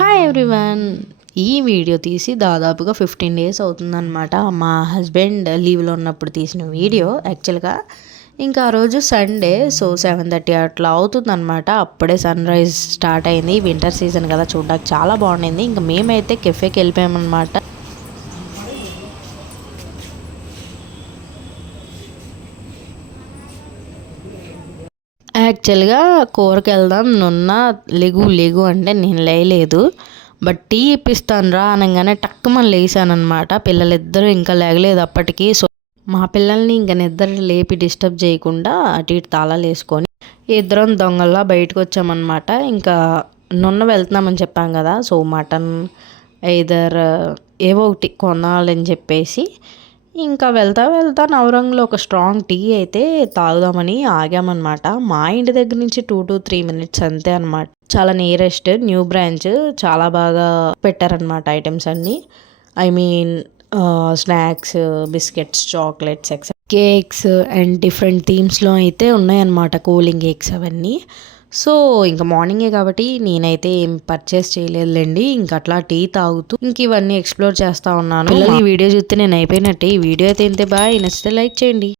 Hi everyone. ఈ video తీసి దాదాపుగా 15 డేస్ అవుతుందన్నమాట. మా హస్బెండ్ లీవ్లో ఉన్నప్పుడు తీసిన వీడియో యాక్చువల్గా. ఇంకా ఆ రోజు సండే, సో 7:30 అట్లా అవుతుందన్నమాట. అప్పుడే సన్ రైజ్ స్టార్ట్ అయింది. వింటర్ సీజన్ కదా, చూడడానికి చాలా బాగుండింది. ఇంకా మేమైతే కెఫేకి వెళ్ళిపోయామన్నమాట. యాక్చువల్గా కూరకి వెళ్దాం నున్న లెగు అంటే నేను లేయలేదు. బట్ టీ ఇప్పిస్తాను రా అనగానే టక్కుమని లేసానమాట. పిల్లలిద్దరూ ఇంకా లేగలేదు అప్పటికి. సో మా పిల్లల్ని ఇంకా నిద్ర లేపి డిస్టర్బ్ చేయకుండా అటు ఇటు తాళాలు వేసుకొని ఇద్దరం దొంగల్లా బయటకు వచ్చామన్నమాట. ఇంకా నున్న వెళ్తున్నామని చెప్పాం కదా, సో మటన్ ఐదర్ ఏవో ఒకటి కొనాలని చెప్పేసి ఇంకా వెళ్తా నవరంగ్లో ఒక స్ట్రాంగ్ టీ అయితే తాగుదామని ఆగామన్నమాట. మా ఇంటి దగ్గర నుంచి 2 to 3 minutes అంతే అనమాట. చాలా నియరెస్ట్ న్యూ బ్రాంచ్, చాలా బాగా పెట్టారనమాట ఐటమ్స్ అన్నీ. I mean snacks, biscuits, chocolates, cakes and different థీమ్స్లో అయితే ఉన్నాయన్నమాట. కూలింగ్ కేక్స్ అవన్నీ. సో ఇంకా మార్నింగే కాబట్టి నేనైతే ఏం పర్చేస్ చేయలేదులేండి. ఇంక అట్లా టీ తాగుతూ ఇంక ఇవన్నీ ఎక్స్ప్లోర్ చేస్తూ ఉన్నాను. పిల్లలు ఈ వీడియో చూస్తే నేను అయిపోయినట్టే. ఈ వీడియో అయితే ఇంతే. బాయ్. నచ్చితే లైక్ చేయండి.